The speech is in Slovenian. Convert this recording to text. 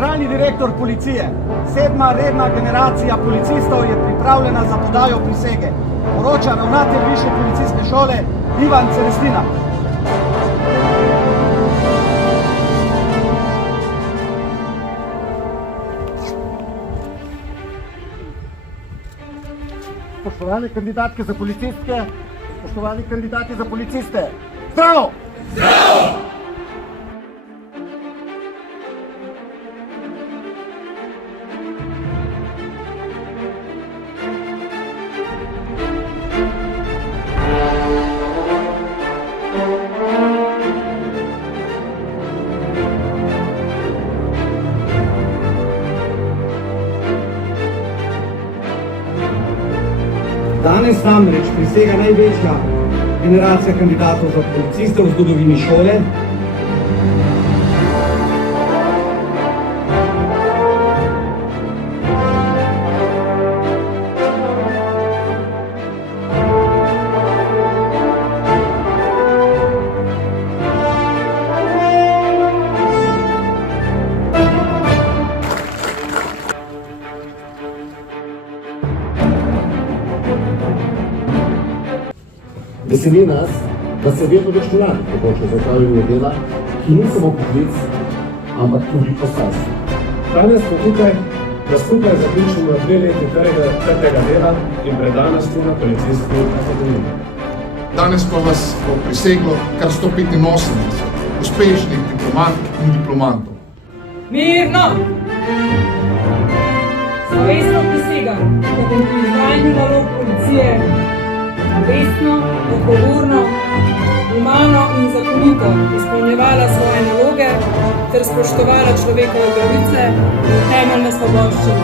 Generalni direktor policije, 7. redna generacija policistov je pripravljena za podajo prisege. Poroča ravnatelj Višje policijske šole Ivan Celestina. Spoštovane kandidatke za policistke, spoštovani kandidati za policiste, zdravo! Zdravo! Danes namreč prisega največja generacija kandidatov za policiste v zgodovini šole. Veseli nas, da se vedno več mladih odloča za opravljanje dela, ki ni samo poklic, ampak tudi posel. Danes smo tukaj, da skupaj zaključimo 2 leti trdega dela in predanosti na policijski akademiji. Danes pa vas bo priseglo kar 185 uspešnih diplomantk in diplomantov. Mirno! Zavestno prisegam, da bom pri izvajanju nalog policije vestno, odgovorno, humano in zakonito izpolnjevala svoje naloge ter spoštovala človekove pravice in temeljne svoboščine.